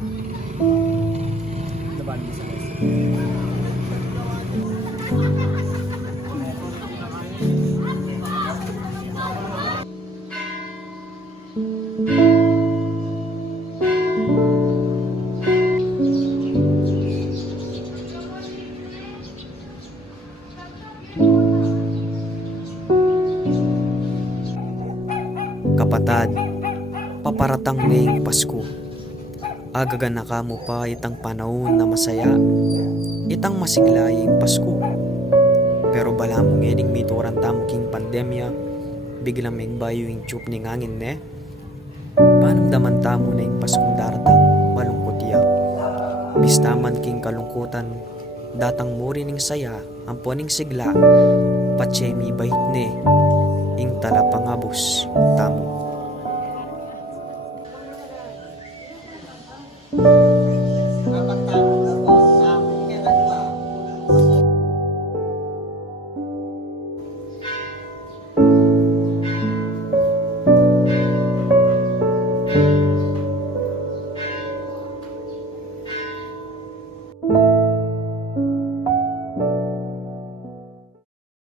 Laban mo sa Kapatad, paparatang ning Pasko. Agaga na kamo pa itang panahon na masaya, itang masiglaying Pasko. Pero bala mo ngening mituran tamo king pandemya, biglang may bayo yung tiyup ning angin ne. Paano daman tamo na yung Paskong daratang malungkot ya? Bistaman king kalungkutan, datang mo rin ning saya, ang puning sigla, patsemi bait ne, ing tala pangabos tamo.